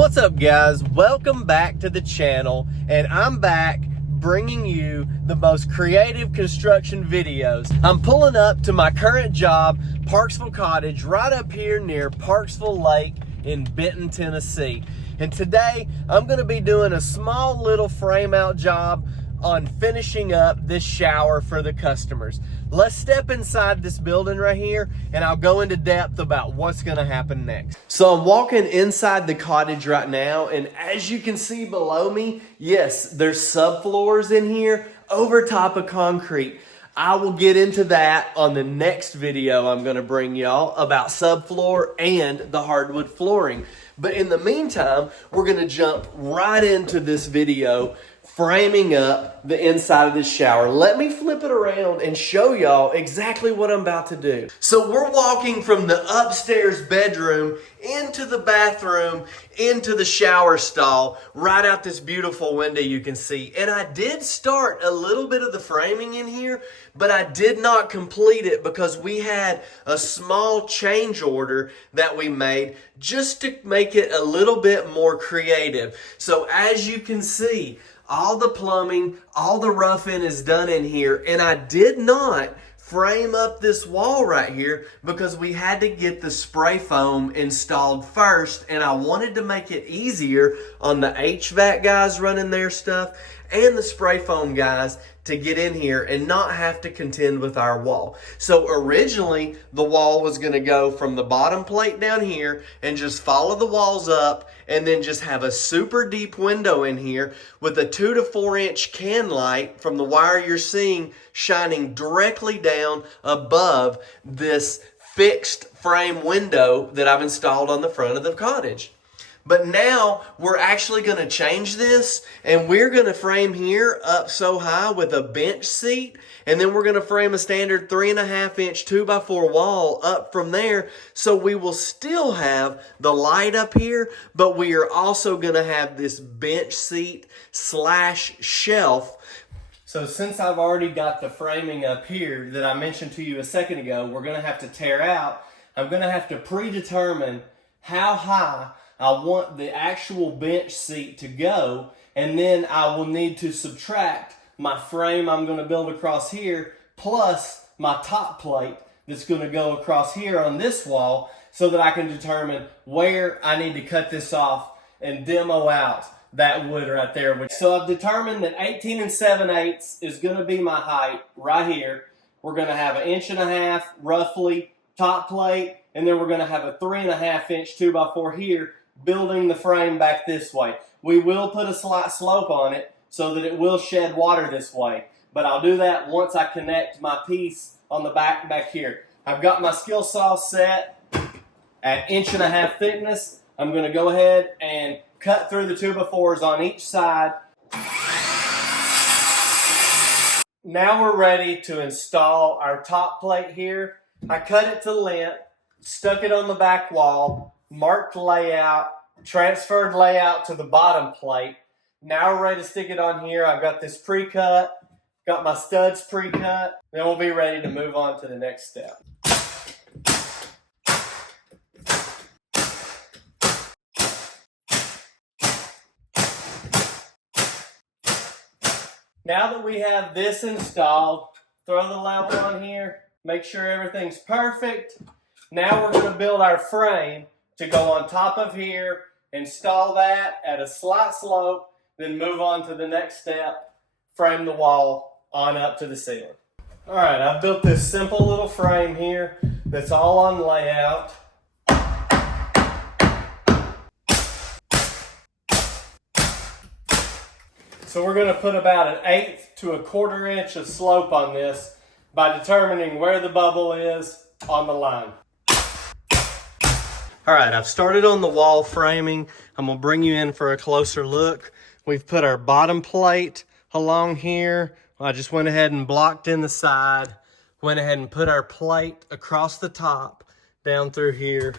What's up, guys? Welcome back to the channel, and I'm back bringing you the most creative construction videos. I'm pulling up to my current job, Parksville Cottage, right up here near Parksville Lake in Benton, Tennessee. And today I'm going to be doing a small little frame out job on finishing up this shower for the customers. Let's step inside this building right here and I'll go into depth about what's gonna happen next. So I'm walking inside the cottage right now, and as you can see below me, yes, there's subfloors in here over top of concrete. I will get into that on the next video I'm gonna bring y'all about subfloor and the hardwood flooring. But in the meantime, we're gonna jump right into this video framing up the inside of this shower. Let me flip it around and show y'all exactly what I'm about to do. So we're walking from the upstairs bedroom into the bathroom, into the shower stall, right out this beautiful window you can see. And I did start a little bit of the framing in here, but I did not complete it because we had a small change order that we made just to make it a little bit more creative. So as you can see, all the plumbing, all the roughing is done in here, and I did not frame up this wall right here because we had to get the spray foam installed first, and I wanted to make it easier on the HVAC guys running their stuff and the spray foam guys to get in here and not have to contend with our wall. So originally the wall was going to go from the bottom plate down here and just follow the walls up, and then just have a super deep window in here with a 2 to 4 inch can light from the wire you're seeing shining directly down above this fixed frame window that I've installed on the front of the cottage. But now we're actually going to change this, and we're going to frame here up so high with a bench seat, and then we're going to frame a standard 3.5 inch 2x4 wall up from there. So we will still have the light up here, but we are also going to have this bench seat slash shelf. So since I've already got the framing up here that I mentioned to you a second ago, we're going to have to tear out. I'm going to have to predetermine how high I want the actual bench seat to go, and then I will need to subtract my frame I'm going to build across here plus my top plate that's going to go across here on this wall, so that I can determine where I need to cut this off and demo out that wood right there. So I've determined that 18 7/8 is going to be my height right here. We're going to have 1.5 inches roughly top plate, and then we're going to have a 3.5 inch 2x4 here, building the frame back this way. We will put a slight slope on it so that it will shed water this way, but I'll do that once I connect my piece on the back here. I've got my skill saw set at 1.5 inch thickness. I'm going to go ahead and cut through the 2x4s on each side. Now we're ready to install our top plate here. I cut it to length, stuck it on the back wall, marked layout, transferred layout to the bottom plate. Now we're ready to stick it on here. I've got this pre-cut, got my studs pre-cut. Then we'll be ready to move on to the next step. Now that we have this installed, throw the level on here, make sure everything's perfect. Now we're going to build our frame to go on top of here, install that at a slight slope, then move on to the next step, frame the wall on up to the ceiling. All right, I've built this simple little frame here that's all on layout. So we're going to put about 1/8 to 1/4 inch of slope on this by determining where the bubble is on the line. All right, I've started on the wall framing. I'm gonna bring you in for a closer look. We've put our bottom plate along here. I just went ahead and blocked in the side, went ahead and put our plate across the top, down through here,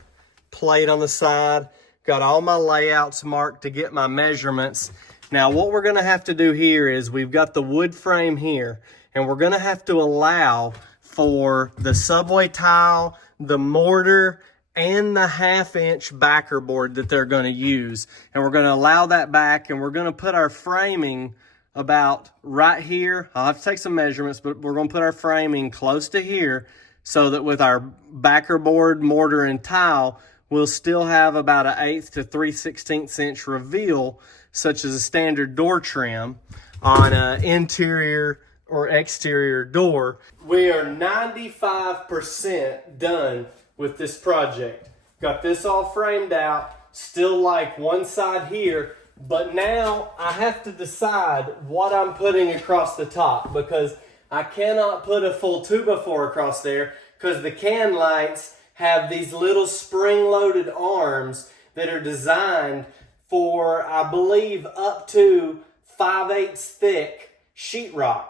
plate on the side, got all my layouts marked to get my measurements. Now what we're gonna have to do here is we've got the wood frame here, and we're gonna have to allow for the subway tile, the mortar, and the 1/2-inch backer board that they're going to use. And we're going to allow that back, and we're going to put our framing about right here. I'll have to take some measurements, but we're going to put our framing close to here so that with our backer board, mortar, and tile, we'll still have about an 1/8 to 3/16 inch reveal, such as a standard door trim on an interior or exterior door. We are 95% done with this project. Got this all framed out, still like one side here, but now I have to decide what I'm putting across the top, because I cannot put a full 2x4 across there because the can lights have these little spring-loaded arms that are designed for, I believe, up to 5/8 thick sheetrock,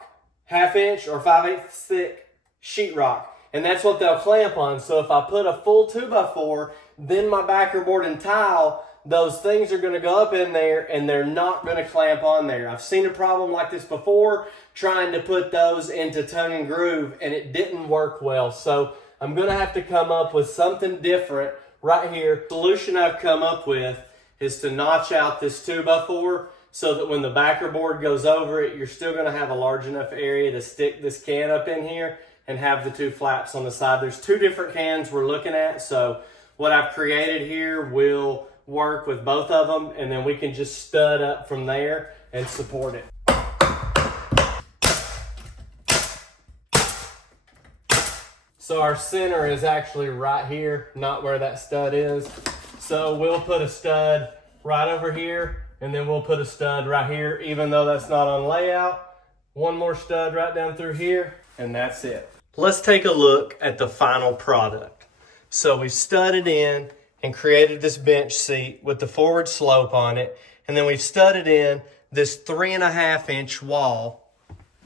1/2 inch or 5/8 thick sheetrock. And that's what they'll clamp on. So if I put a full 2x4, then my backer board and tile, those things are going to go up in there and they're not going to clamp on there. I've seen a problem like this before trying to put those into tongue and groove, and it didn't work well. So I'm going to have to come up with something different right here. The solution I've come up with is to notch out this 2x4 so that when the backer board goes over it, you're still going to have a large enough area to stick this can up in here and have the 2 flaps on the side. There's 2 different cans we're looking at, so what I've created here will work with both of them, and then we can just stud up from there and support it. So our center is actually right here, not where that stud is. So we'll put a stud right over here, and then we'll put a stud right here, even though that's not on layout. One more stud right down through here, and that's it. Let's take a look at the final product. So we've studded in and created this bench seat with the forward slope on it, and then we've studded in this 3.5-inch wall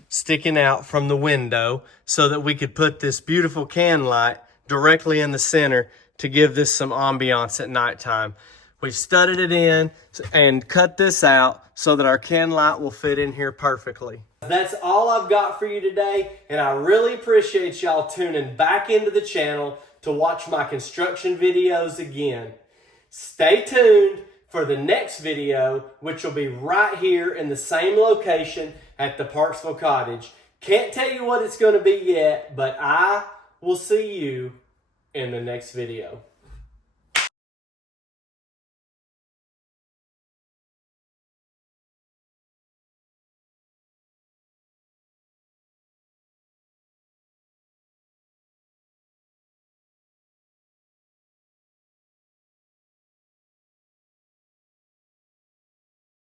sticking out from the window so that we could put this beautiful can light directly in the center to give this some ambiance at nighttime. We've studded it in and cut this out so that our can light will fit in here perfectly. That's all I've got for you today, and I really appreciate y'all tuning back into the channel to watch my construction videos again. Stay tuned for the next video, which will be right here in the same location at the Parksville Cottage. Can't tell you what it's going to be yet, but I will see you in the next video.